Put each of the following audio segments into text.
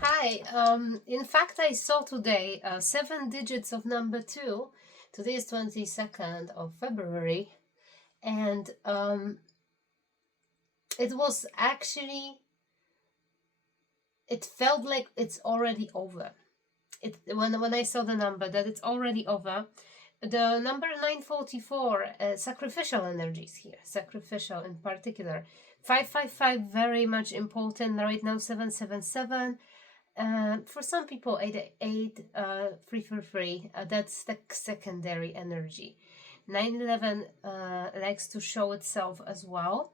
Hi. In fact, I saw today 7 digits of number 2. Today is 22nd of February, and it was actually, it felt like it's already over. When I saw the number that it's already over. The number 944, sacrificial energies here, sacrificial in particular. 555, very much important right now. 777. For some people, 888, 333, that's the secondary energy. 911 likes to show itself as well.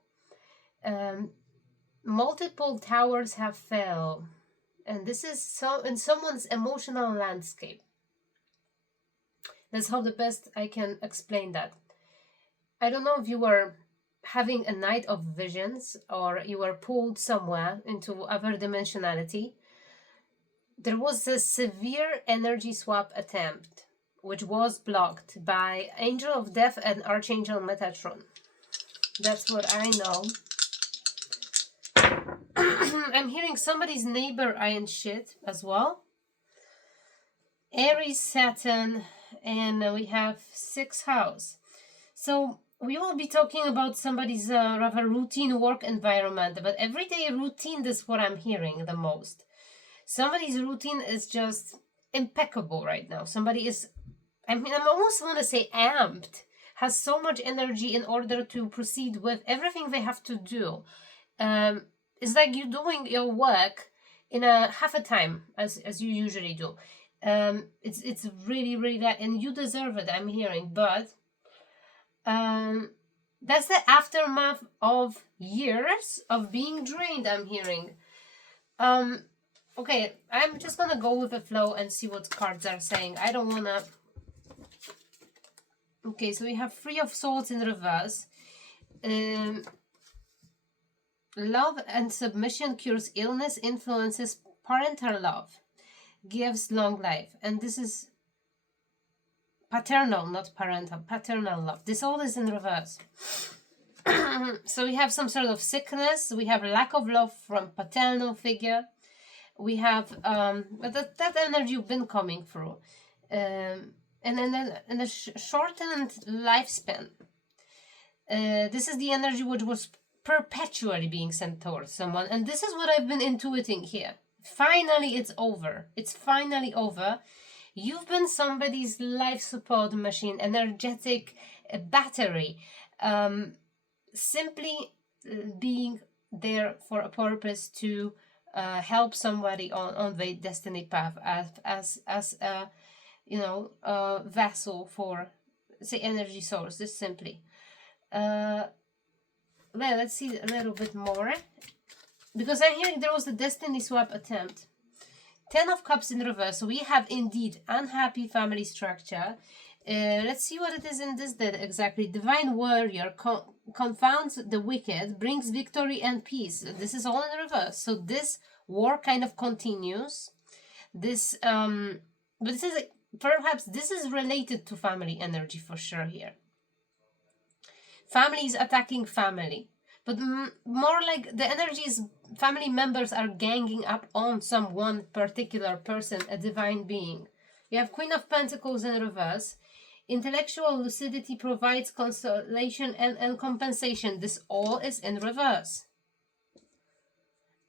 Multiple towers have fell, and this is so in someone's emotional landscape. That's how the best I can explain that. I don't know if you were having a night of visions or you were pulled somewhere into other dimensionality. There was a severe energy swap attempt, which was blocked by Angel of Death and Archangel Metatron. That's what I know. I'm hearing somebody's neighbor iron shit as well. Aries, Saturn, and we have 6th house. So we will be talking about somebody's rather routine work environment, but everyday routine is what I'm hearing the most. Somebody's routine is just impeccable right now. Somebody is, I almost want to say amped, has so much energy in order to proceed with everything they have to do. It's like you're doing your work in a half a time as you usually do. It's really, really that, and you deserve it, I'm hearing, but that's the aftermath of years of being drained, I'm hearing. Okay, I'm just gonna go with the flow and see what cards are saying. I don't wanna... Okay, so we have 3 of Swords in reverse. Love and submission cures illness, influences parental love, gives long life. And this is paternal, not parental, paternal love. This all is in reverse. So we have some sort of sickness. We have lack of love from paternal figure. We have that energy you've been coming through. And then a shortened lifespan. This is the energy which was perpetually being sent towards someone. And this is what I've been intuiting here. Finally, it's over. It's finally over. You've been somebody's life support machine, energetic battery. Simply being there for a purpose to help somebody on their destiny path as a vessel for, say, energy source, just simply. Well, let's see a little bit more, because I'm hearing there was a destiny swap attempt. 10 of Cups in reverse, so we have indeed unhappy family structure. Let's see what it is in this dead exactly. Divine Warrior confounds the wicked, brings victory and peace. This is all in reverse, so this war kind of continues. This but this is perhaps this is related to family energy for sure here. Family is attacking family, but more like the energy is family members are ganging up on some one particular person, a divine being. You have Queen of Pentacles in reverse. Intellectual lucidity provides consolation and compensation. This all is in reverse.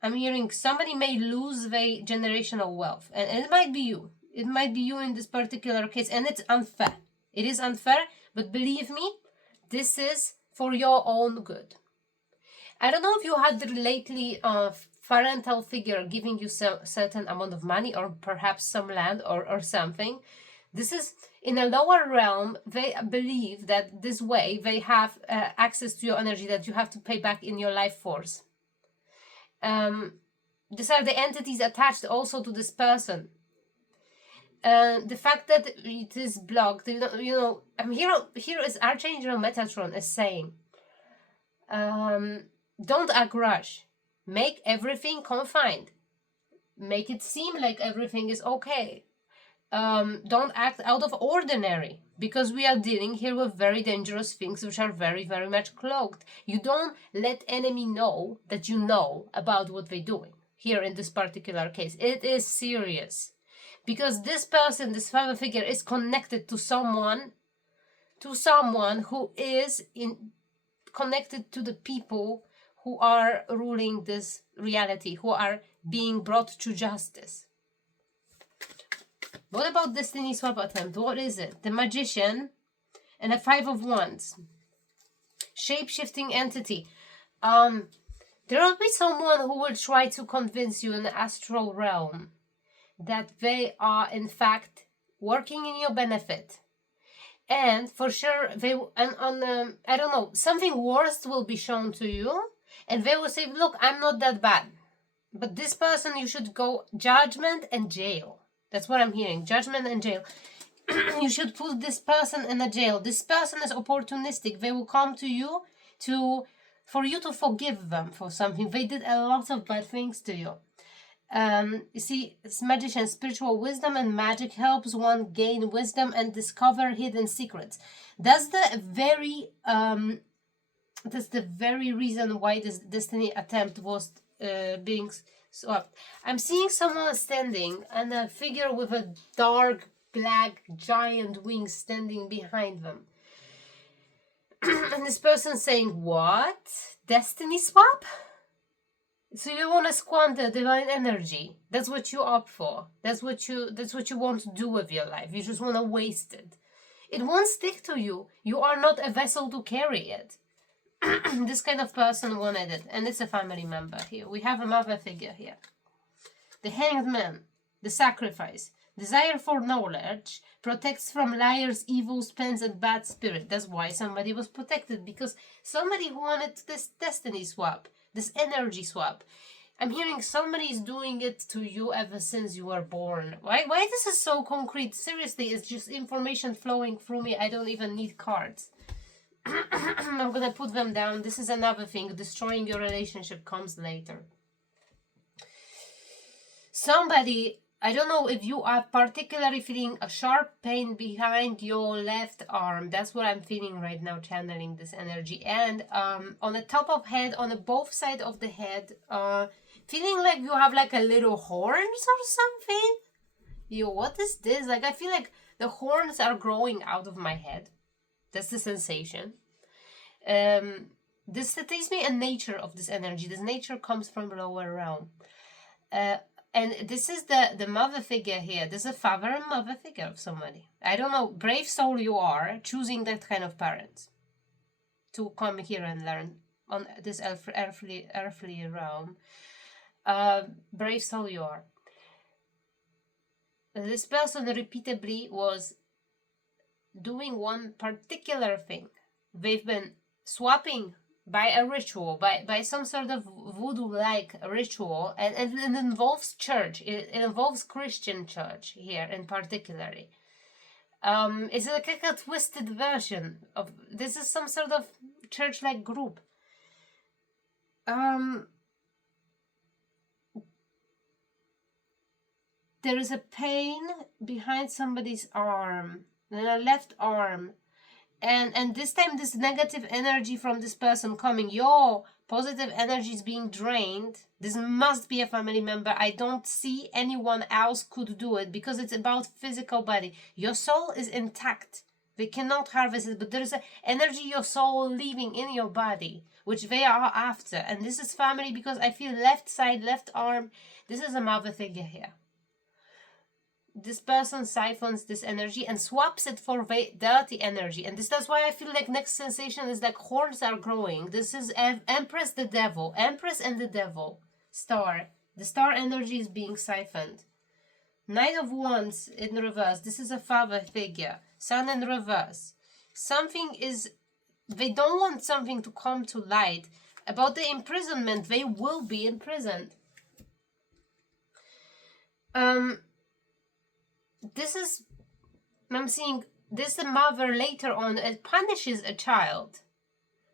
I'm hearing somebody may lose their generational wealth, and it might be you. It might be you in this particular case, and it's unfair. It is unfair, but believe me, this is for your own good. I don't know if you had lately a parental figure giving you some certain amount of money or perhaps some land or something. This is in a lower realm. They believe that this way they have access to your energy that you have to pay back in your life force. These are the entities attached also to this person. The fact that it is blocked, here is Archangel Metatron is saying, don't act rush. Make everything confined. Make it seem like everything is okay. Don't act out of ordinary, because we are dealing here with very dangerous things which are very, very much cloaked. You don't let enemy know that you know about what they're doing. here in this particular case. It is serious. Because this person, this father figure, is connected to someone who is connected to the people who are ruling this reality, who are being brought to justice. What about destiny swap attempt? What is it? The Magician and a Five of Wands. Shape-shifting entity. There will be someone who will try to convince you in the astral realm that they are in fact working in your benefit. And for sure, I don't know, something worse will be shown to you, and they will say, look, I'm not that bad. But this person, you should go judgment and jail. That's what I'm hearing, judgment and jail. You should put this person in a jail. This person is opportunistic. They will come to you for you to forgive them for something. They did a lot of bad things to you. You see, it's Magician, spiritual wisdom and magic helps one gain wisdom and discover hidden secrets. That's the very reason why this destiny attempt was being swapped. I'm seeing someone standing and a figure with a dark black giant wings standing behind them. And this person saying, what? Destiny swap? So you want to squander divine energy. That's what you opt for. That's what you want to do with your life. You just want to waste it. It won't stick to you. You are not a vessel to carry it. This kind of person wanted it. And it's a family member here. We have a mother figure here. The Hanged Man. The Sacrifice. Desire for knowledge protects from liars, evil spells, and bad spirit. That's why somebody was protected. Because somebody wanted this destiny swap. This energy swap. I'm hearing somebody is doing it to you ever since you were born. Why this is so concrete? Seriously, it's just information flowing through me. I don't even need cards. I'm gonna put them down. This is another thing. Destroying your relationship comes later. Somebody, I don't know if you are particularly feeling a sharp pain behind your left arm. That's what I'm feeling right now, channeling this energy. And on the top of head, on the both sides of the head, feeling like you have like a little horns or something. Yo, what is this? Like, I feel like the horns are growing out of my head. That's the sensation. This tells me a nature of this energy. This nature comes from lower realm. And this is the mother figure here. This is a father and mother figure of somebody. I don't know, brave soul you are, choosing that kind of parents to come here and learn on this earthly realm. Brave soul you are. This person repeatedly was doing one particular thing. They've been swapping by a ritual, by some sort of voodoo-like ritual, and it involves church. It involves Christian church here in particularly. It's like a twisted version of this. Is some sort of church-like group. There is a pain behind somebody's arm, the left arm. And this time, this negative energy from this person coming, your positive energy is being drained. This must be a family member. I don't see anyone else could do it because it's about physical body. Your soul is intact. They cannot harvest it, but there's an energy, your soul leaving in your body, which they are after. And this is family because I feel left side, left arm. This is a mother figure here. This person siphons this energy and swaps it for dirty energy. And that's why I feel like next sensation is like horns are growing. This is Empress the Devil. Empress and the Devil. Star. The star energy is being siphoned. Knight of Wands in reverse. This is a father figure. Sun in reverse. Something is... They don't want something to come to light. About the imprisonment, they will be imprisoned. This is, I'm seeing this mother later on, it punishes a child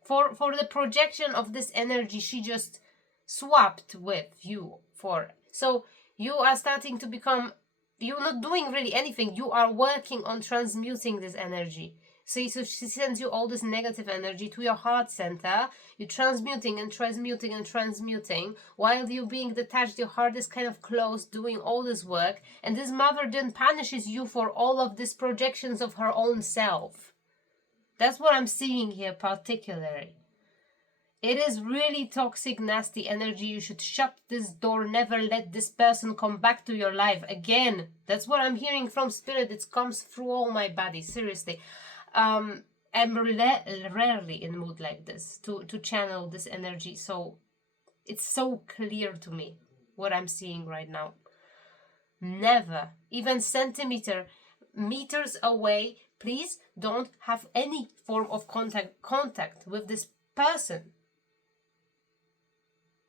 for the projection of this energy she just swapped with you for. So you are starting to become, you're not doing really anything. You are working on transmuting this energy. So she sends you all this negative energy to your heart center. You're transmuting and transmuting and transmuting. While you being detached, your heart is kind of closed, doing all this work. And this mother then punishes you for all of these projections of her own self. That's what I'm seeing here particularly. It is really toxic, nasty energy. You should shut this door. Never let this person come back to your life again. That's what I'm hearing from spirit. It comes through all my body. Seriously. I'm rarely in mood like this to channel this energy. So it's so clear to me what I'm seeing right now. Never, even meters away, please don't have any form of contact with this person.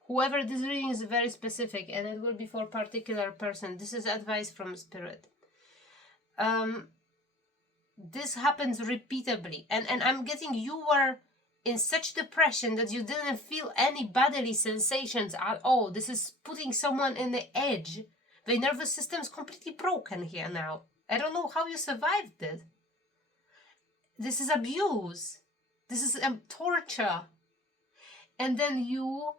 Whoever this reading is very specific, and it will be for a particular person. This is advice from spirit. This happens repeatedly, and I'm getting you were in such depression that you didn't feel any bodily sensations at all. This is putting someone in the edge. The nervous system is completely broken here now. I don't know how you survived it. This is abuse. This is torture. And then you,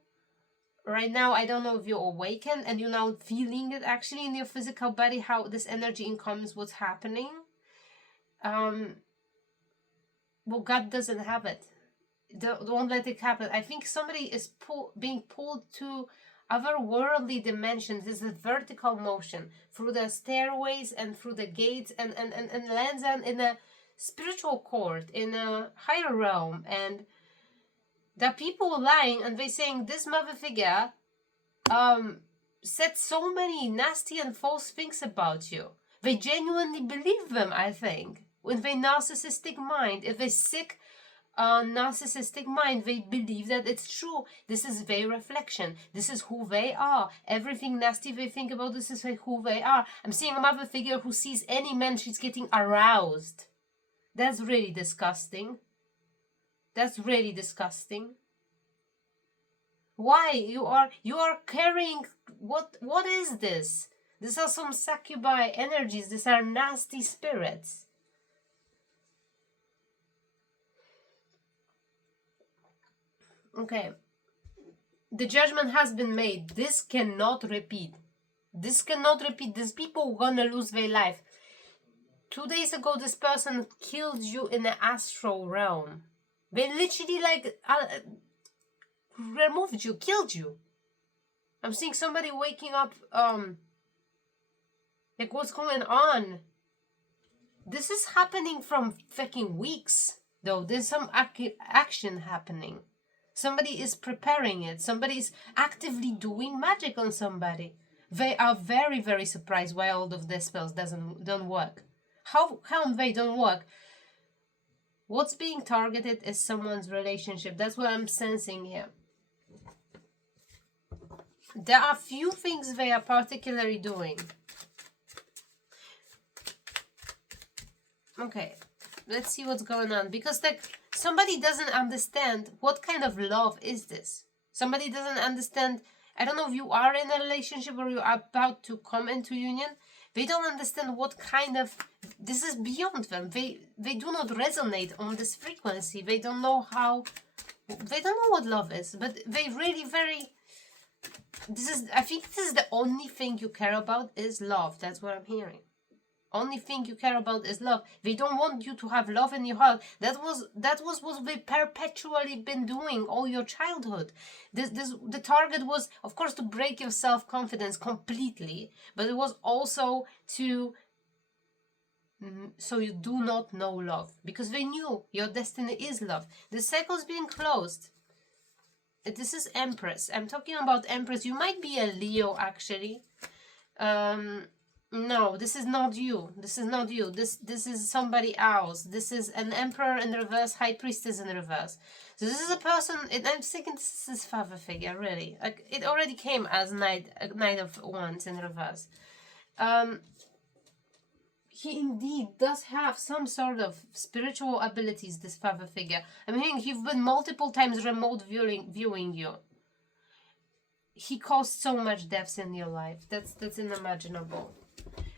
right now, I don't know if you're awakened and you're now feeling it actually in your physical body, how this energy incomes, what's happening. Well, God doesn't have it. Don't let it happen. I think somebody is being pulled to otherworldly dimensions. This is vertical motion through the stairways and through the gates and lands in a spiritual court, in a higher realm. And there are people lying and they saying this mother figure said so many nasty and false things about you. They genuinely believe them, I think. With their narcissistic mind, if they sick narcissistic mind, they believe that it's true. This is their reflection. This is who they are. Everything nasty they think about, this is who they are. I'm seeing a mother figure who sees any man, she's getting aroused. That's really disgusting. That's really disgusting. Why? You are carrying what is this? These are some succubi energies. These are nasty spirits. Okay. The judgment has been made. This cannot repeat. This cannot repeat. These people are gonna lose their life. 2 days ago, this person killed you in the astral realm. They literally removed you, killed you. I'm seeing somebody waking up, like what's going on? This is happening from fucking weeks, though. There's some action happening. Somebody is preparing it. Somebody is actively doing magic on somebody. They are very, very surprised why all of their spells don't work. How come they don't work? What's being targeted is someone's relationship. That's what I'm sensing here. There are few things they are particularly doing. Okay, let's see what's going on. Because somebody doesn't understand what kind of love is this. Somebody doesn't understand. I don't know if you are in a relationship or you're about to come into union. They don't understand what kind of... This is beyond them. They do not resonate on this frequency. They don't know how... They don't know what love is. But they really very... I think this is the only thing you care about is love. That's what I'm hearing. Only thing you care about is love. They don't want you to have love in your heart. That was what they perpetually been doing all your childhood. The target was, of course, to break your self-confidence completely, but it was also so you do not know love, because they knew your destiny is love. The cycle's being closed. This is Empress. I'm talking about Empress. You might be a Leo, actually. No, this is not you. This is not you. This is somebody else. This is an Emperor in reverse, High Priestess in reverse. So this is a person, I'm thinking this is father figure, really. Like, it already came as Knight of Wands in reverse. He indeed does have some sort of spiritual abilities, this father figure. I'm hearing he's been multiple times remote viewing you. He caused so much deaths in your life. That's unimaginable.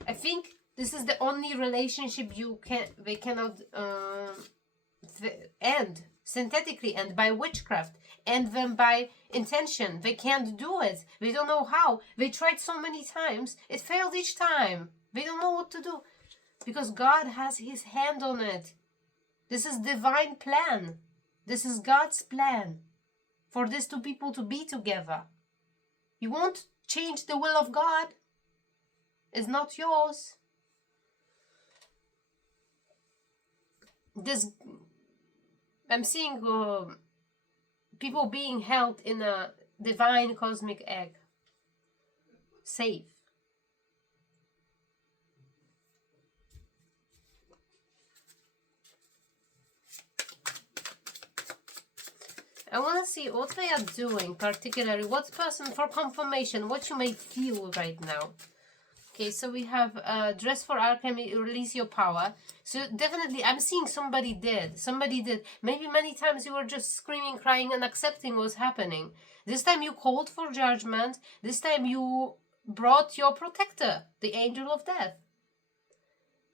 I think This is the only relationship they cannot end synthetically, and by witchcraft, and then by intention. They can't do it. They don't know how. They tried so many times. It failed each time. They don't know what to do. Because God has his hand on it. This is divine plan. This is God's plan for these two people to be together. You won't change the will of God. It's not yours. I'm seeing people being held in a divine cosmic egg. Safe. I want to see what they are doing, particularly what person, for confirmation, what you may feel right now. Okay, so we have dress for alchemy, release your power. So definitely, I'm seeing somebody did. Somebody did. Maybe many times you were just screaming, crying, and accepting what's happening. This time you called for judgment. This time you brought your protector, the angel of death.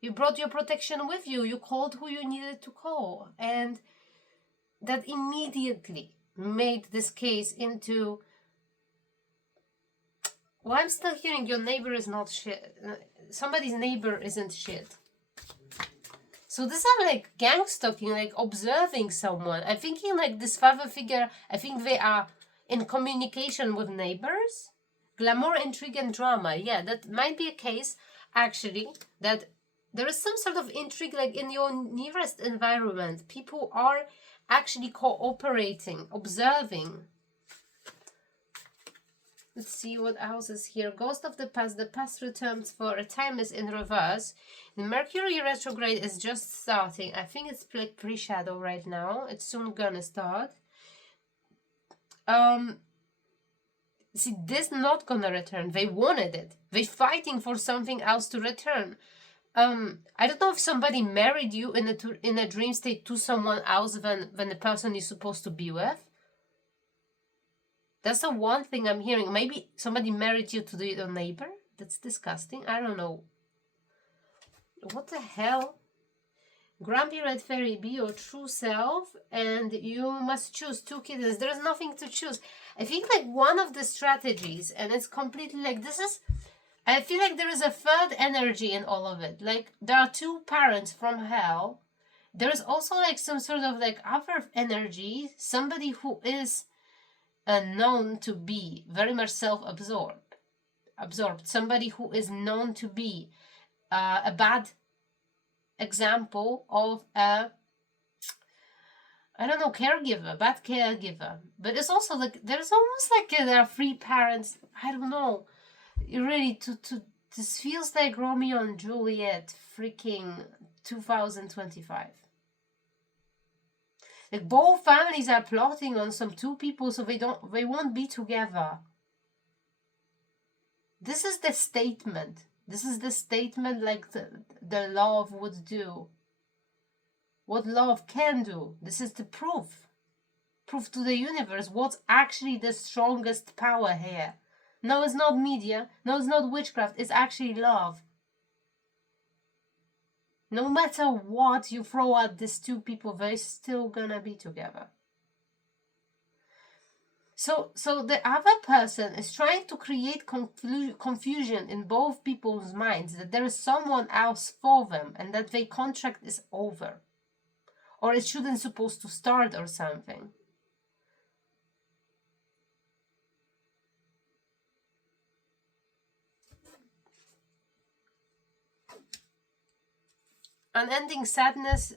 You brought your protection with you. You called who you needed to call. And that immediately made this case into... Well, I'm still hearing your neighbor is not shit. Somebody's neighbor isn't shit. So these are like gang stalking, like observing someone. I'm thinking like this father figure, I think they are in communication with neighbors. Glamour, intrigue, and drama. Yeah, that might be a case, actually, that there is some sort of intrigue like in your nearest environment. People are actually cooperating, observing. Let's see what else is here. Ghost of the past. The past returns for a time is in reverse. The Mercury retrograde is just starting. I think it's like pre-shadow right now. It's soon gonna start. See, this not gonna return. They wanted it. They fighting for something else to return. I don't know if somebody married you in a dream state to someone else than the person you're supposed to be with. That's the one thing I'm hearing. Maybe somebody married you to your neighbor? That's disgusting. I don't know. What the hell? Grumpy Red Fairy, be your true self, and you must choose two kittens. There's nothing to choose. I think like one of the strategies, and it's completely like this is... I feel like there is a third energy in all of it. Like there are two parents from hell. There is also like some sort of like other energy. Somebody who is known to be very much self-absorbed. Somebody who is known to be a bad example of a, I don't know, caregiver, bad caregiver. But it's also like there's almost like there are three parents. I don't know. Really, this feels like Romeo and Juliet, freaking 2025. Like both families are plotting on some two people, so they won't be together. This is the statement. This is the statement like the love would do. What love can do. This is the proof. Proof to the universe what's actually the strongest power here. No, it's not media. No, it's not witchcraft. It's actually love. No matter what you throw at these two people, they're still gonna be together. So the other person is trying to create confusion in both people's minds that there is someone else for them and that their contract is over. Or it shouldn't supposed to start or something. Unending sadness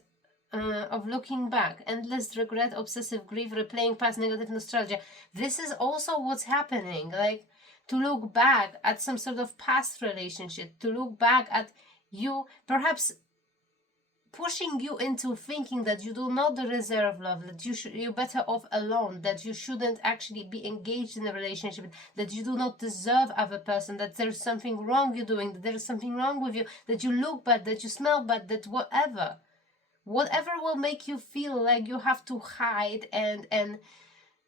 of looking back, endless regret, obsessive grief, replaying past negative nostalgia. This is also what's happening. Like to look back at some sort of past relationship, to look back at you, perhaps pushing you into thinking that you do not deserve love, that you're better off alone, that you shouldn't actually be engaged in a relationship, that you do not deserve other person, that there's something wrong you're doing, that there's something wrong with you, that you look bad, that you smell bad, that whatever will make you feel like you have to hide and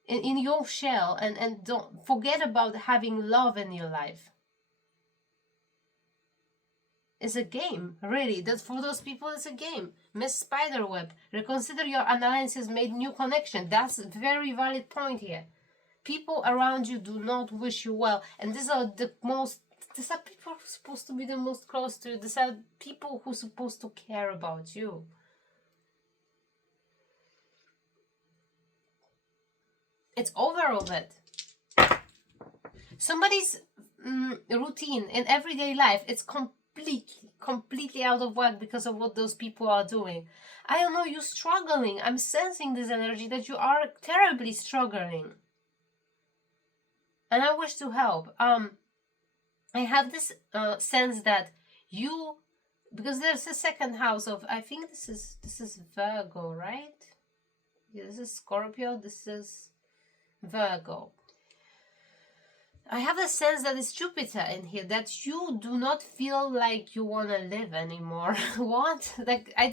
in your shell and don't forget about having love in your life. is a game, really. That for those people is a game. Miss Spiderweb, reconsider your analysis, made new connection. That's a very valid point here. People around you do not wish you well, and these are people who are supposed to be the most close to you. These are people who are supposed to care about you. It's over of it. Somebody's routine in everyday life, it's completely out of whack because of what those people are doing. I don't know, you're struggling. I'm sensing this energy that you are terribly struggling. And I wish to help. I have this sense that you, because there's a second house of, I think this is Virgo, right? Yeah, this is Scorpio, this is Virgo. I have a sense that it's Jupiter in here, that you do not feel like you want to live anymore. What? Like, I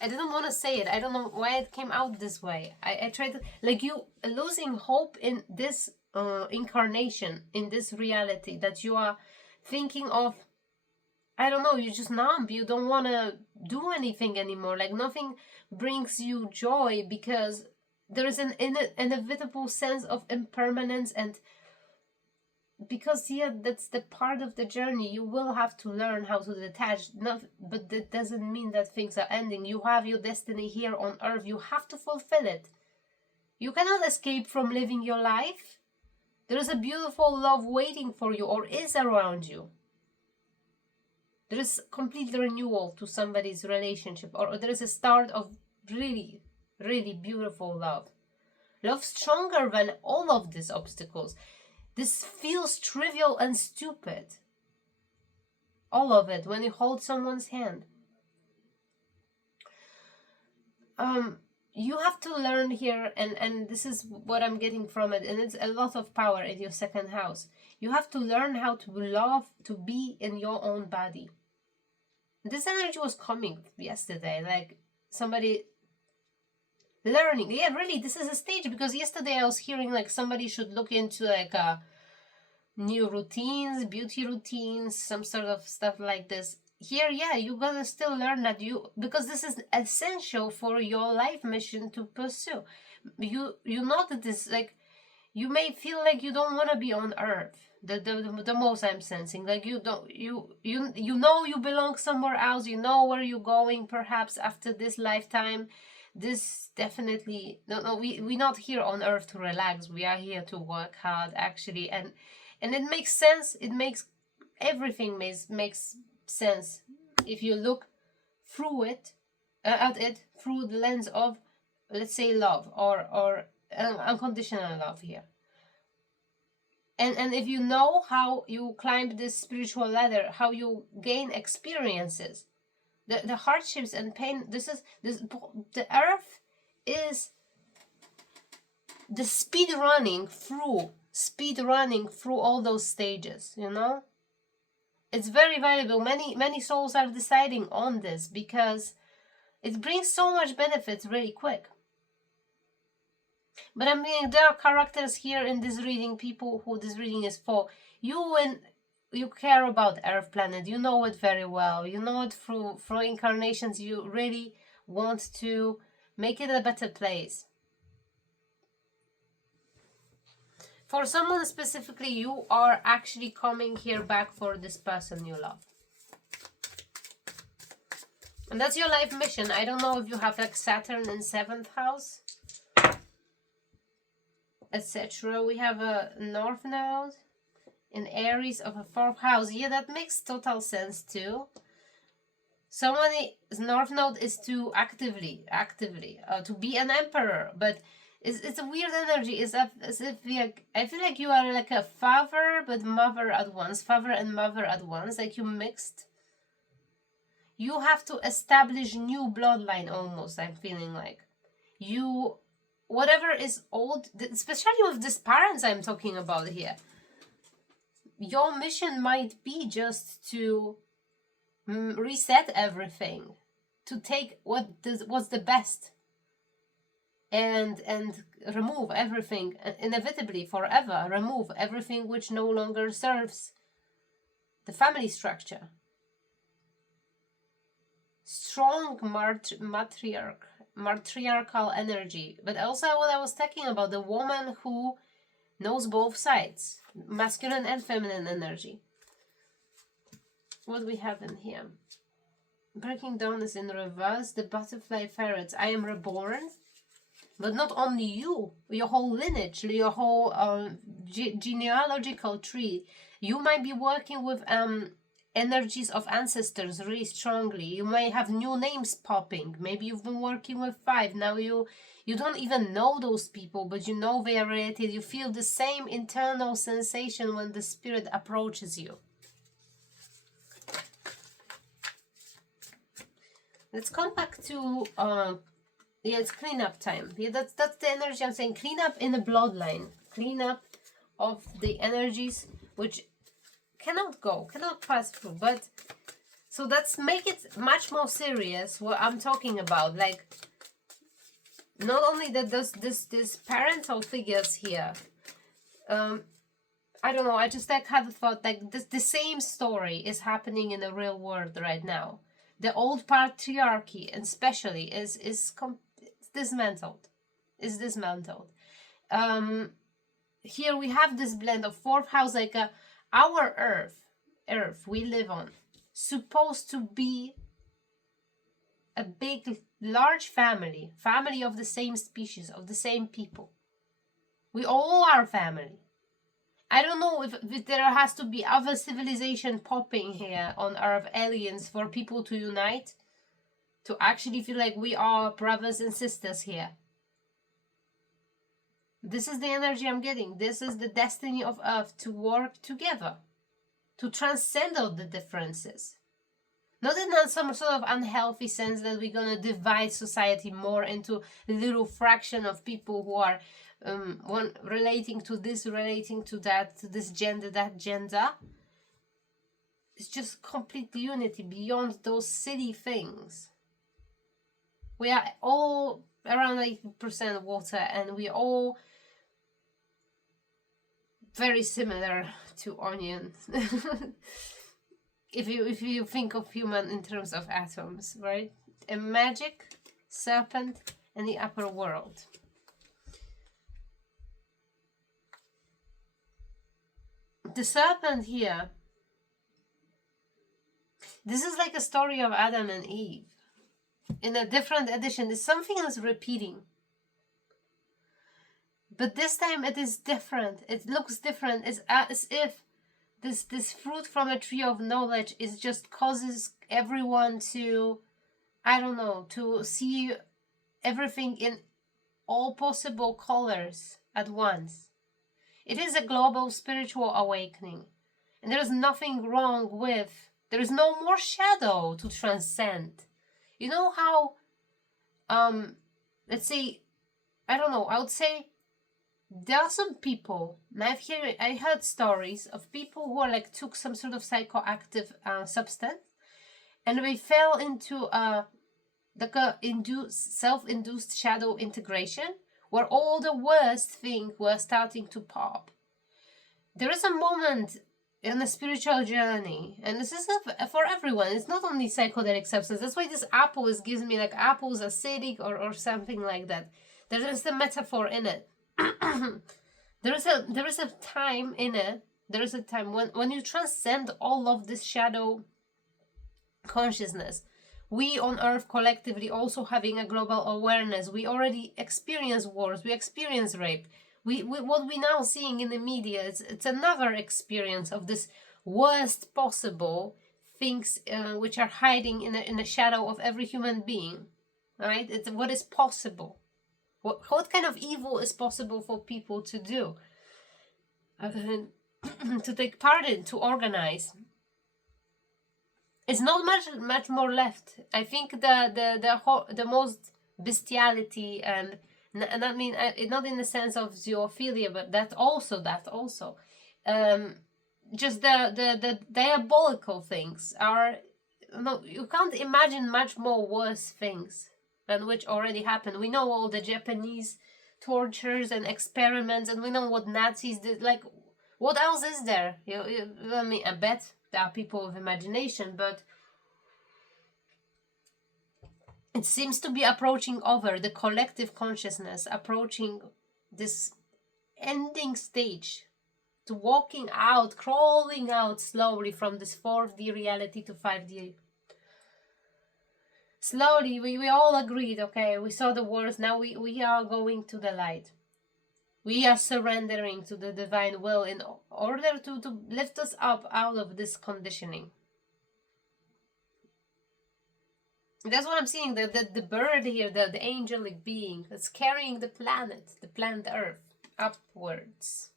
didn't want to say it. I don't know why it came out this way. I tried to, like, you losing hope in this incarnation, in this reality, that you are thinking of, I don't know, you're just numb. You don't want to do anything anymore. Like, nothing brings you joy because there is an inevitable sense of impermanence, and because that's the part of the journey. You will have to learn how to detach. But that doesn't mean that things are ending. You have your destiny here on earth. You have to fulfill it. You cannot escape from living your life. There is a beautiful love waiting for you, or is around you. There is complete renewal to somebody's relationship, or there is a start of really, really beautiful love. Love stronger than all of these obstacles. This feels trivial and stupid. All of it, when you hold someone's hand. You have to learn here, and this is what I'm getting from it, and it's a lot of power in your second house. You have to learn how to love, to be in your own body. This energy was coming yesterday, like somebody learning. Yeah, really, this is a stage, because yesterday I was hearing like somebody should look into like new routines, beauty routines, some sort of stuff like this. Here, yeah, you gotta still learn that because this is essential for your life mission to pursue. You know that this, like, you may feel like you don't want to be on earth. The most I'm sensing, like, you know you belong somewhere else. You know where you're going, perhaps after this lifetime. This definitely we're not here on earth to relax. We are here to work hard, actually, and it makes sense. It makes everything makes sense if you look through it at it through the lens of, let's say, love or unconditional love here. And if you know how you climb this spiritual ladder, how you gain experiences, the hardships and pain, the earth is the speed running through all those stages, you know. It's very valuable. Many souls are deciding on this because it brings so much benefits really quick. But I mean, there are characters here in this reading, people who this reading is for. When you care about Earth planet, you know it very well. You know it through incarnations. You really want to make it a better place. For someone specifically, you are actually coming here back for this person you love. And that's your life mission. I don't know if you have like Saturn in 7th house, etc. We have a North Node in Aries of a 4th house. Yeah, that makes total sense too. Someone's North Node is to actively to be an emperor, but it's a weird energy. It's as if I feel like you are like a father but mother at once, father and mother at once, like you mixed. You have to establish new bloodline almost. I'm feeling like whatever is old, especially with these parents I'm talking about here. Your mission might be just to reset everything, to take what's the best, and remove everything, inevitably forever remove everything which no longer serves the family structure. strong matriarchal energy, but also what I was talking about, the woman who knows both sides, masculine and feminine energy. What we have in here? Breaking down is in reverse, the butterfly ferrets. I am reborn, but not only you, your whole lineage, your whole genealogical tree. You might be working with energies of ancestors really strongly. You may have new names popping. Maybe you've been working with 5. Now you don't even know those people, but you know they are related. You feel the same internal sensation when the spirit approaches you. Let's come back to yeah, it's cleanup time. Yeah, that's the energy I'm saying. Cleanup in the bloodline. Cleanup of the energies which cannot pass through. But so let's make it much more serious what I'm talking about. Like, not only that there's this parental figures here. I don't know, I just like had a thought like the same story is happening in the real world right now. The old patriarchy, especially, is dismantled. Is dismantled. Here we have this blend of 4th house, like our Earth we live on, supposed to be a big, large family of the same species, of the same people. We all are family. I don't know if there has to be other civilization popping here on Earth, aliens, for people to unite, to actually feel like we are brothers and sisters here. This is the energy I'm getting. This is the destiny of Earth, to work together, to transcend all the differences. Not in some sort of unhealthy sense that we're going to divide society more into a little fraction of people who are one relating to this, relating to that, to this gender, that gender. It's just complete unity beyond those silly things. We are all around 80% water, and we all very similar to onions. if you think of human in terms of atoms, right? A magic, serpent, and the upper world. The serpent here, this is like a story of Adam and Eve. In a different edition, there's something else repeating. But this time it is different. It looks different. It's as if this fruit from a tree of knowledge is just causes everyone to, I don't know, to see everything in all possible colors at once. It is a global spiritual awakening. And there is nothing wrong with, there is no more shadow to transcend. You know how, let's say, I don't know, I would say there are some people, and I heard stories of people who are like took some sort of psychoactive substance, and they fell into like a self-induced shadow integration, where all the worst things were starting to pop. There is a moment in the spiritual journey, and this is for everyone. It's not only psychedelic substance. That's why this apple gives me like apples acidic or something like that. There is a metaphor in it. there is a time in it. There is a time when you transcend all of this shadow consciousness. We on Earth collectively also having a global awareness. We already experience wars. We experience rape. We what we now seeing in the media, it's another experience of this worst possible things which are hiding in the shadow of every human being. Right? It's what is possible. What kind of evil is possible for people to do? To take part in, to organize. It's not much more left. I think the most bestiality and I mean not in the sense of zoophilia, but that also just the diabolical things are, no, you can't imagine much more worse things than which already happened. We know all the Japanese tortures and experiments, and we know what Nazis did. Like, what else is there? I mean, I bet there are people with imagination, but It seems to be approaching over the collective consciousness, approaching this ending stage, to walking out, crawling out slowly from this 4D reality to 5D. Slowly, we all agreed, okay, we saw the worst, now we are going to the light. We are surrendering to the divine will in order to lift us up out of this conditioning. That's what I'm seeing, the bird here, the angelic being that's carrying the planet Earth, upwards.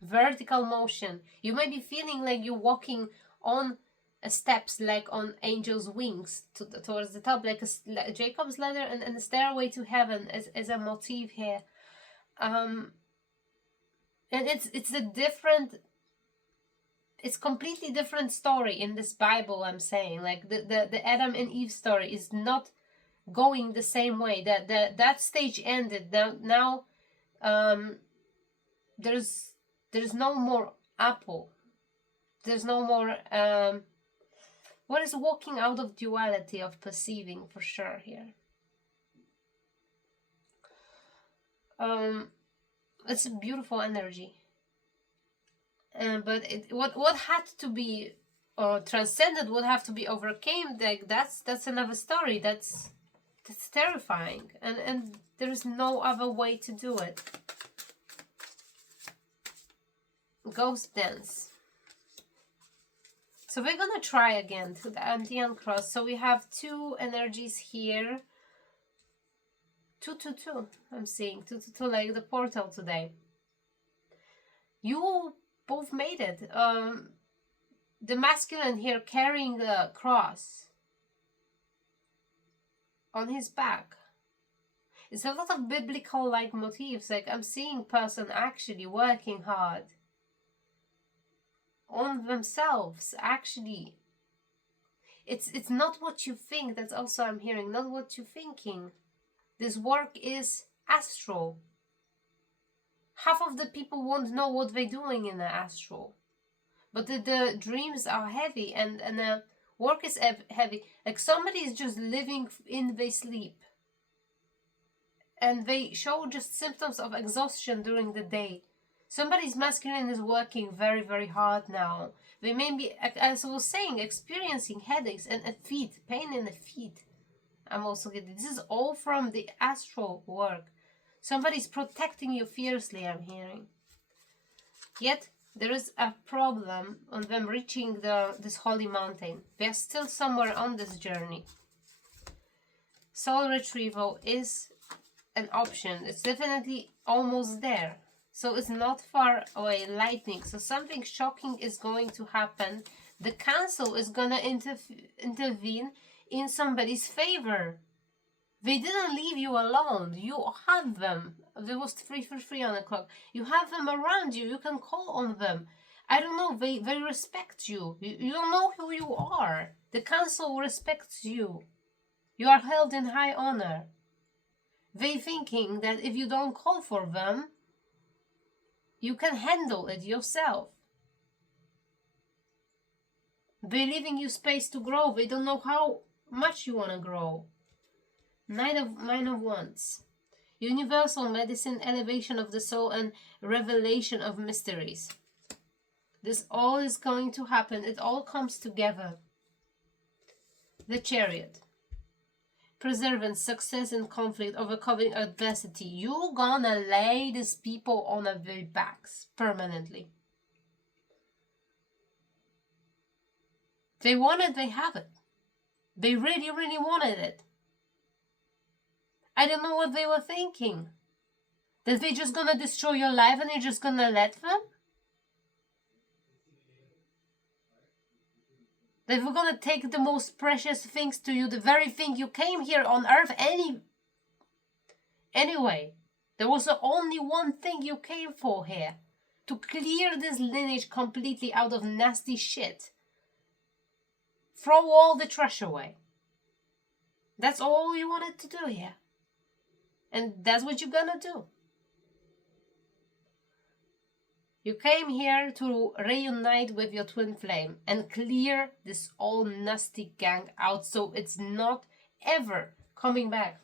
Vertical motion. You may be feeling like you're walking on steps, like on angel's wings towards the top, like a Jacob's ladder and the stairway to heaven as a motif here. And it's completely different story in this Bible. I'm saying, like the Adam and Eve story is not going the same way. That stage ended. Now there's no more apple. There's no more what is walking out of duality of perceiving, for sure here. It's a beautiful energy. But what had to be transcended, what have to be overcame, like that's another story. That's terrifying, and there is no other way to do it. Ghost dance. So we're gonna try again to the anti cross. So we have two energies here. 222. I'm seeing 222, like the portal today. You both made it. The masculine here carrying the cross on his back. It's a lot of biblical like motifs. Like I'm seeing person actually working hard on themselves. Actually, it's not what you think. That's also I'm hearing. Not what you're thinking. This work is astral. Half of the people won't know what they're doing in the astral. But the dreams are heavy and the work is heavy. Like somebody is just living in their sleep. And they show just symptoms of exhaustion during the day. Somebody's masculine is working very, very hard now. They may be, as I was saying, experiencing headaches and feet, pain in the feet. I'm also getting, this is all from the astral work. Somebody's protecting you fiercely, I'm hearing. Yet, there is a problem on them reaching this holy mountain. They're still somewhere on this journey. Soul retrieval is an option. It's definitely almost there. So it's not far away, lightning. So something shocking is going to happen. The council is going to intervene in somebody's favor. They didn't leave you alone. You have them. There was 3 for 3 on the clock. You have them around you. You can call on them. I don't know. They respect you. You don't know who you are. The council respects you. You are held in high honor. They thinking that if you don't call for them, you can handle it yourself. They're leaving you space to grow. They don't know how much you want to grow. Nine of Wands. Universal medicine, elevation of the soul, and revelation of mysteries. This all is going to happen. It all comes together. The Chariot. Perseverance, success in conflict, overcoming adversity. You're gonna lay these people on their backs permanently. They want it, they have it. They really, really wanted it. I don't know what they were thinking. That they're just gonna destroy your life and you're just gonna let them? They were gonna take the most precious things to you, the very thing you came here on earth anyway. There was only one thing you came for here. To clear this lineage completely out of nasty shit. Throw all the trash away. That's all you wanted to do here. And that's what you're gonna do. You came here to reunite with your twin flame and clear this all nasty gang out so it's not ever coming back.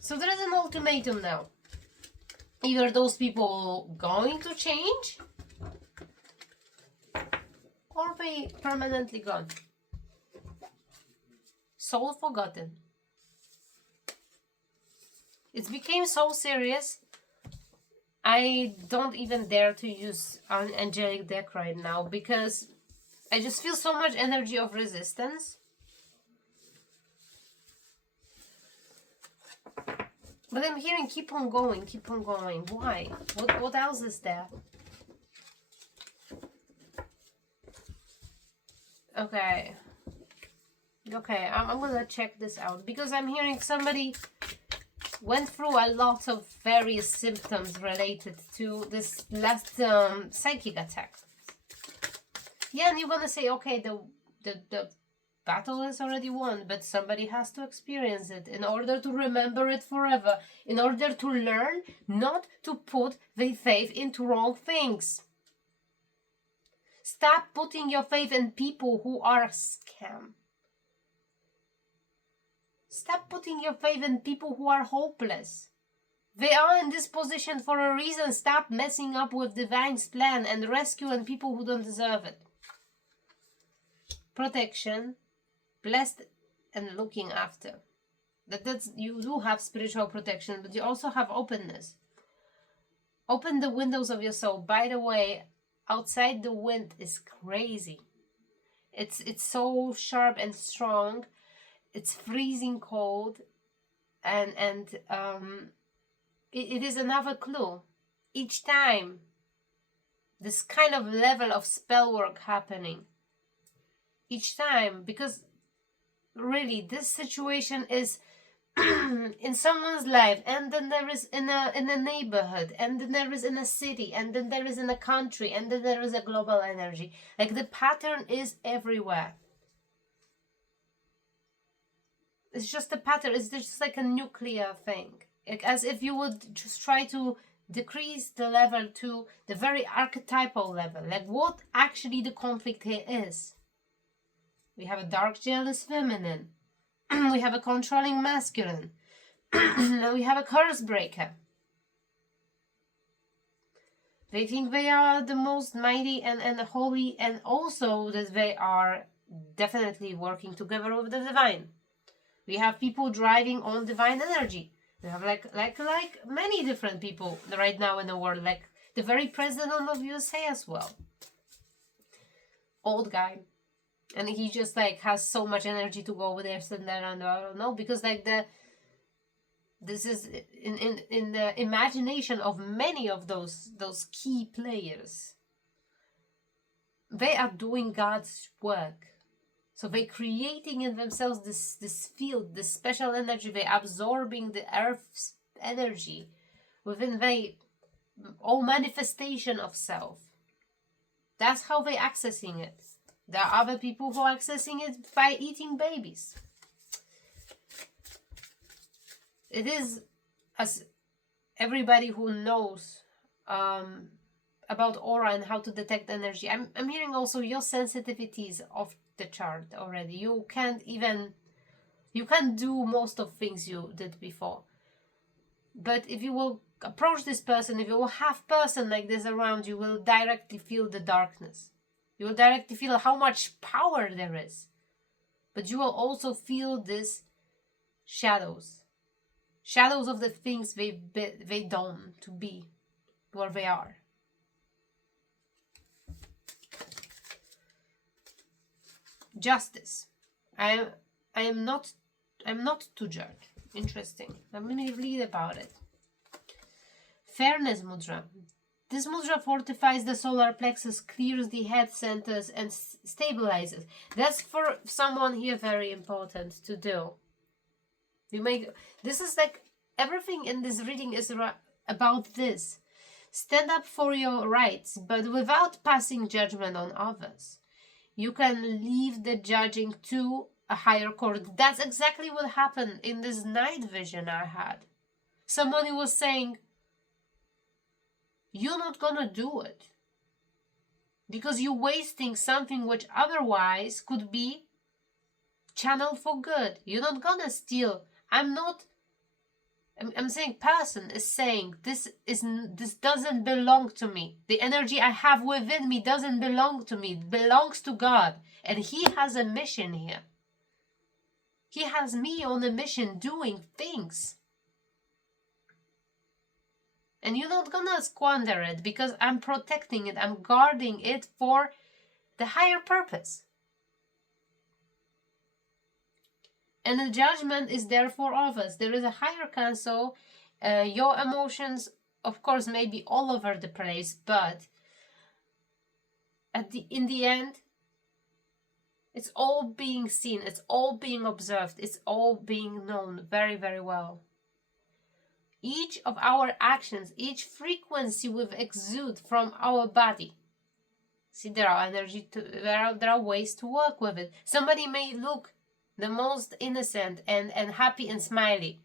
So there is an ultimatum now. Either those people going to change, or they permanently gone. Soul forgotten. It became so serious, I don't even dare to use an angelic deck right now, because I just feel so much energy of resistance. But I'm hearing keep on going, keep on going. Why? What else is there? Okay. Okay, I'm gonna check this out, because I'm hearing somebody went through a lot of various symptoms related to this last psychic attack. Yeah, and you're gonna say, okay, the battle is already won, but somebody has to experience it in order to remember it forever, in order to learn not to put their faith into wrong things. Stop putting your faith in people who are a scam. Stop putting your faith in people who are hopeless. They are in this position for a reason. Stop messing up with divine's plan and rescuing people who don't deserve it. Protection, blessed and looking after. That's you do have spiritual protection, but you also have openness. Open the windows of your soul. By the way, outside the wind is crazy. It's so sharp and strong. It's freezing cold, and it is another clue. Each time this kind of level of spell work happening. Each time, because really this situation is in someone's life, and then there is in a neighborhood, and then there is in a city, and then there is in a country, and then there is a global energy. Like the pattern is everywhere. It's just a pattern. It's just like a nuclear thing. Like as if you would just try to decrease the level to the very archetypal level. Like what actually the conflict here is. We have a dark, jealous feminine. We have a controlling masculine. And we have a curse breaker. They think they are the most mighty and holy, and also that they are definitely working together with the divine. We have people driving on divine energy. We have like many different people right now in the world, like the very president of USA as well. Old guy. And he just like has so much energy to go over there, stand there, and I don't know, because like this is in the imagination of many of those key players. They are doing God's work. So they're creating in themselves this field, this special energy. They're absorbing the earth's energy within their all manifestation of self. That's how they're accessing it. There are other people who are accessing it by eating babies. It is, as everybody who knows about aura and how to detect energy, I'm hearing also your sensitivities of the chart already. You can't do most of things you did before. But if you will approach this person, if you will have person like this around, you will directly feel the darkness. You will directly feel how much power there is. But you will also feel these shadows. Shadows of the things they done to be where they are. Justice. I am not to judge. Interesting. Let me read about it. Fairness mudra. This mudra fortifies the solar plexus, clears the head centers, and stabilizes. That's for someone here very important to do. This is like everything in this reading is about this. Stand up for your rights, but without passing judgment on others. You can leave the judging to a higher court. That's exactly what happened in this night vision I had. Somebody was saying, you're not gonna do it because you're wasting something which otherwise could be channeled for good. You're not gonna steal. I'm saying person is saying this doesn't belong to me. The energy I have within me doesn't belong to me. It belongs to God. And He has a mission here. He has me on a mission doing things. And you're not gonna squander it because I'm protecting it. I'm guarding it for the higher purpose. And the judgment is therefore of us. There is a higher counsel. Your emotions, of course, may be all over the place, but in the end, it's all being seen, it's all being observed, it's all being known very, very well. Each of our actions, each frequency we exude from our body. See, there are there are ways to work with it. Somebody may look the most innocent and happy and smiley,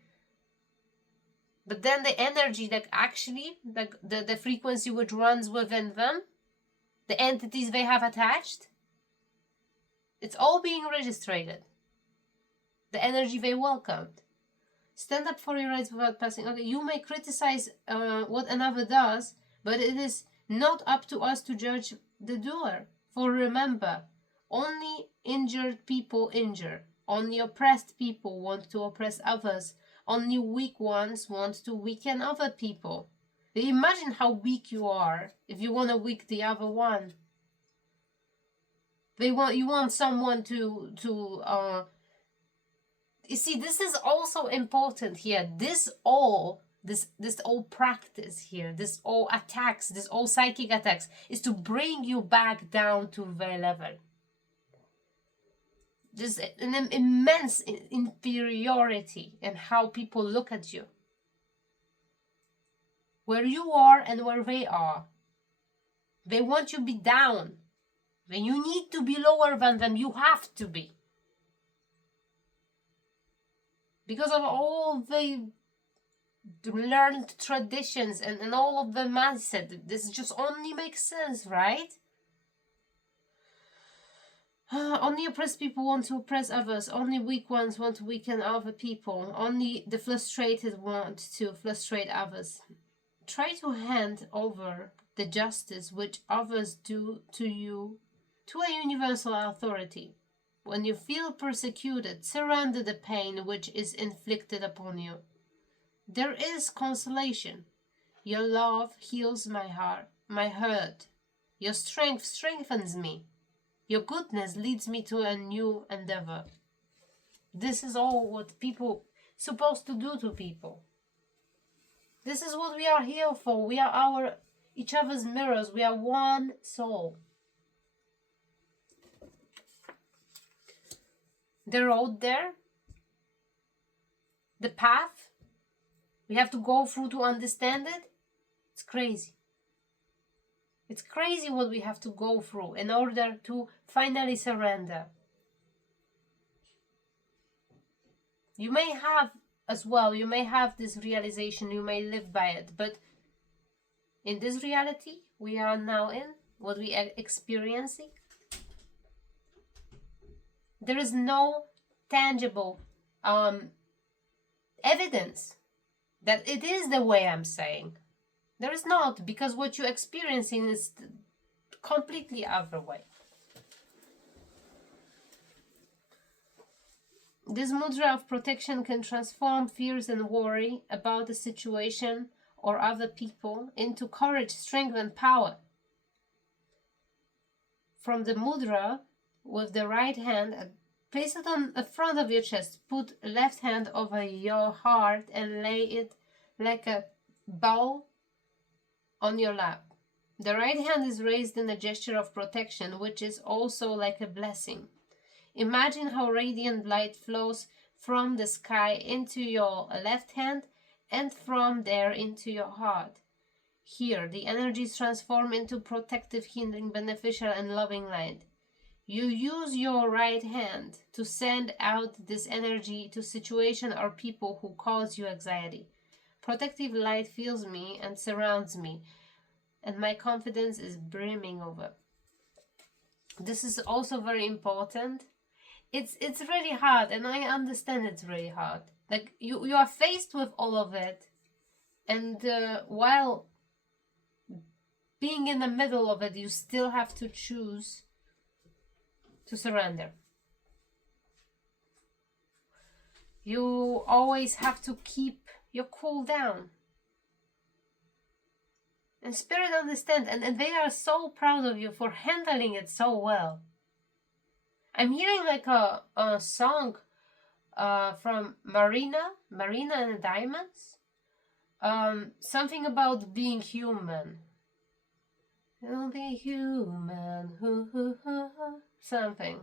but then the energy, like actually, like the frequency which runs within them, the entities they have attached, it's all being registered. The energy they welcomed. Stand up for your rights without passing. Okay, you may criticize what another does, but it is not up to us to judge the doer. For remember, only injured people injure. Only oppressed people want to oppress others. Only weak ones want to weaken other people. Imagine how weak you are if you want to weaken the other one. You want someone to you see, this is also important here. This all practice here, this all attacks, this all psychic attacks, is to bring you back down to their level. There's an immense inferiority in how people look at you. Where you are and where they are. They want you to be down. When you need to be lower than them, you have to be. Because of all the learned traditions and all of the mindset, this just only makes sense, right? Only oppressed people want to oppress others. Only weak ones want to weaken other people. Only the frustrated want to frustrate others. Try to hand over the justice which others do to you to a universal authority. When you feel persecuted, surrender the pain which is inflicted upon you. There is consolation. Your love heals my heart, my hurt. Your strength strengthens me. Your goodness leads me to a new endeavor. This is all what people supposed to do to people. This is what we are here for. We are each other's mirrors. We are one soul. The road there, the path we have to go through to understand it, it's crazy. It's crazy what we have to go through in order to finally surrender. You may have as well, you may have this realization, you may live by it, but in this reality we are now in, what we are experiencing, there is no tangible evidence that it is the way I'm saying. There is not, because what you're experiencing is completely other way. This mudra of protection can transform fears and worry about the situation or other people into courage, strength, and power. From the mudra, with the right hand, place it on the front of your chest. Put left hand over your heart and lay it like a bowl on your lap. The right hand is raised in a gesture of protection, which is also like a blessing. Imagine how radiant light flows from the sky into your left hand and from there into your heart. Here, the energies transform into protective, healing, beneficial, and loving light. You use your right hand to send out this energy to situations or people who cause you anxiety. Protective light fills me and surrounds me, and my confidence is brimming over. This is also very important. it's really hard, and I understand it's really hard. Like you are faced with all of it, and while being in the middle of it, you still have to choose to surrender. You always have to keep your cool down. And Spirit understand, and they are so proud of you for handling it so well. I'm hearing like a song from Marina and the Diamonds. Something about being human. I'll be human. Something.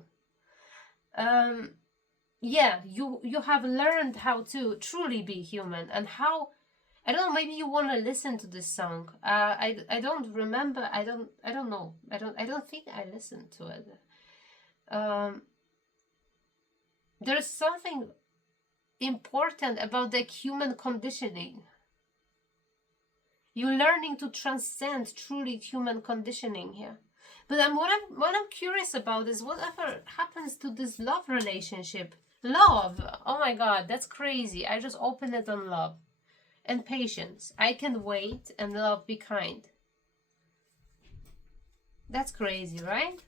Yeah, you have learned how to truly be human, and how, I don't know, maybe you want to listen to this song. I don't remember. I don't know. I don't think I listened to it. There's something important about the human conditioning. You're learning to transcend truly human conditioning here. But what I'm curious about is whatever happens to this love relationship. Love, oh my god, that's crazy. I just opened it on love. And patience. I can wait, and love, be kind. That's crazy, right?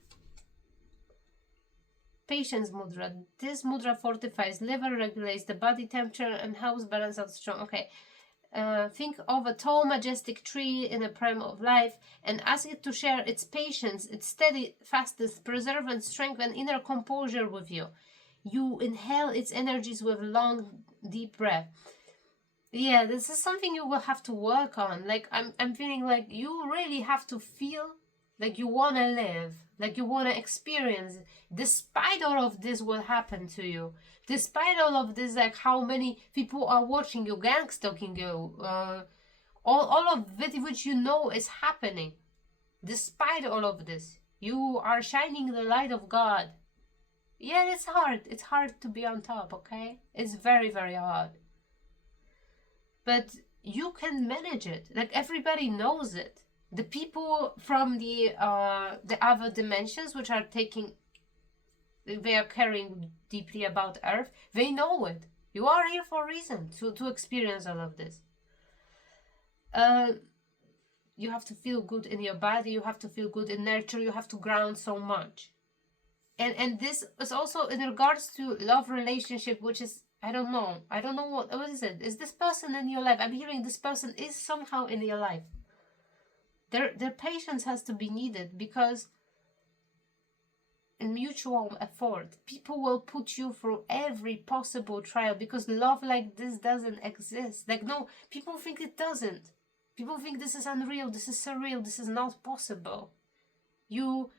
Patience mudra. This mudra fortifies, liver regulates the body temperature, and helps balance out strong. Okay. Think of a tall, majestic tree in the prime of life, and ask it to share its patience, its steady fastness, perseverance, strength, and inner composure with you. You inhale its energies with long, deep breath. Yeah, this is something you will have to work on. Like, I'm feeling like you really have to feel like you want to live, like you want to experience, despite all of this will happen to you. Despite all of this, like how many people are watching you, gang stalking you, all of it which you know is happening. Despite all of this, you are shining the light of God. Yeah, it's hard. It's hard to be on top, okay? It's very, very hard. But you can manage it. Like, everybody knows it. The people from the other dimensions, which are they are caring deeply about Earth, they know it. You are here for a reason, to experience all of this. You have to feel good in your body, you have to feel good in nurture, you have to ground so much. And this is also in regards to love relationship, which is, I don't know what is it? Is this person in your life? I'm hearing this person is somehow in your life. Their patience has to be needed, because in mutual effort, people will put you through every possible trial, because love like this doesn't exist. Like, no, people think it doesn't. People think this is unreal, this is surreal, this is not possible. You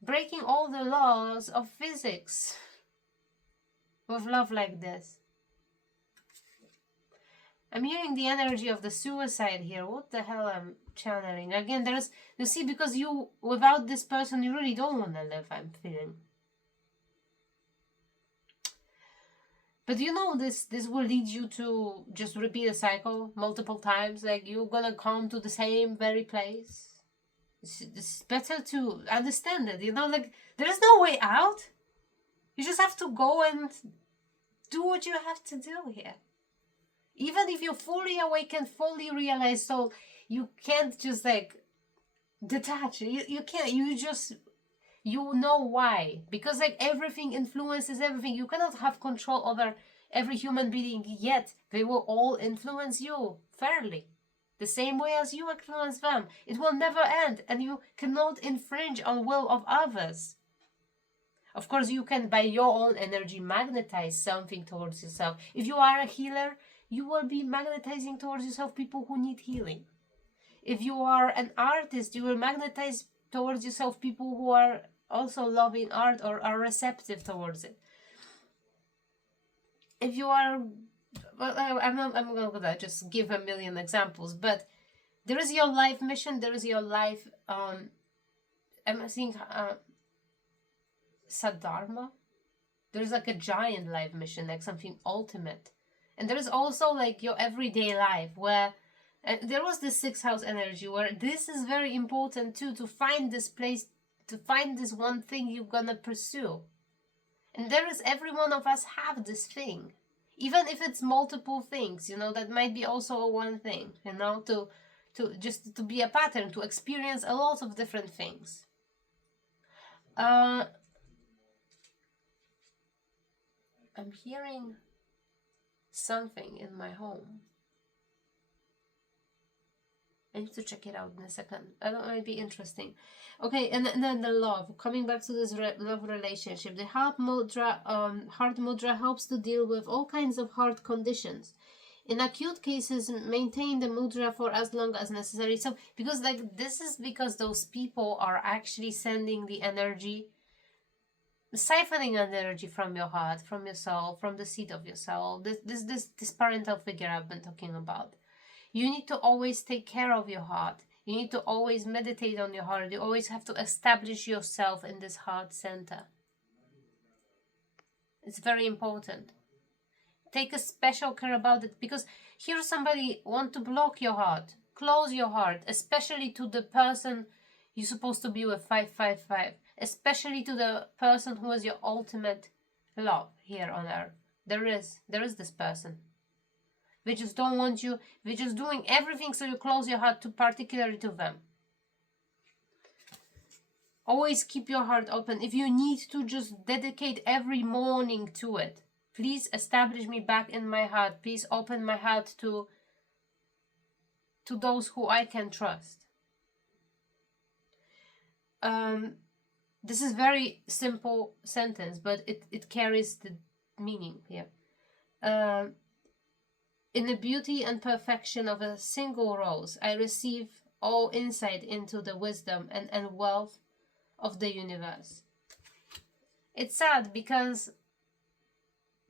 breaking all the laws of physics with love like this. I'm hearing the energy of the suicide here. What the hell I'm channeling? Again, you see, because without this person, you really don't want to live, I'm feeling. But you know, this will lead you to just repeat a cycle multiple times. Like, you're gonna come to the same very place. It's better to understand it, you know, like, there's no way out. You just have to go and do what you have to do here. Even if you're fully awakened, fully realized soul, you can't just like detach. You can't. You know why. Because like everything influences everything. You cannot have control over every human being, yet they will all influence you fairly. The same way as you influence them. It will never end, and you cannot infringe on will of others. Of course, you can, by your own energy, magnetize something towards yourself. If you are a healer, you will be magnetizing towards yourself people who need healing. If you are an artist, you will magnetize towards yourself people who are also loving art or are receptive towards it. If you are, well, I'm not gonna just give a million examples, but there is your life mission, there is your life, I'm seeing Sadharma. There's like a giant life mission, like something ultimate. And there is also like your everyday life, where there was this sixth house energy, where this is very important too, to find this place, to find this one thing you're gonna pursue. And there is, every one of us have this thing. Even if it's multiple things, that might be also a one thing, to be a pattern, to experience a lot of different things. I'm hearing something in my home. I need to check it out in a second. I don't know, it might be interesting. Okay, and then the love. Coming back to this love relationship, the heart mudra helps to deal with all kinds of heart conditions. In acute cases, maintain the mudra for as long as necessary. So, because this is because those people are actually sending the energy, siphoning energy from your heart, from your soul, from the seat of your soul. This parental figure I've been talking about. You need to always take care of your heart. You need to always meditate on your heart. You always have to establish yourself in this heart center. It's very important. Take a special care about it, because here somebody want to block your heart, close your heart, especially to the person you're supposed to be with, 555, especially to the person who is your ultimate love here on earth. There is this person. They just don't want you. They're just doing everything so you close your heart, particularly to them. Always keep your heart open. If you need to just dedicate every morning to it, please establish me back in my heart. Please open my heart to those who I can trust. This is very simple sentence, but it carries the meaning here. In the beauty and perfection of a single rose, I receive all insight into the wisdom and wealth of the universe. It's sad because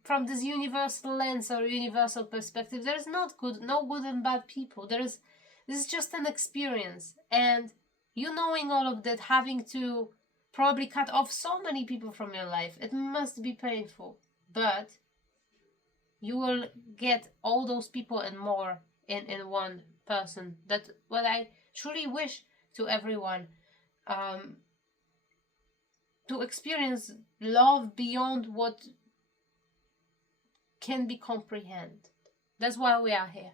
from this universal lens or universal perspective, there's no good and bad people. This is just an experience. And you knowing all of that, having to probably cut off so many people from your life, it must be painful. But you will get all those people and more in one person. That what I truly wish to everyone, to experience love beyond what can be comprehended. That's why we are here.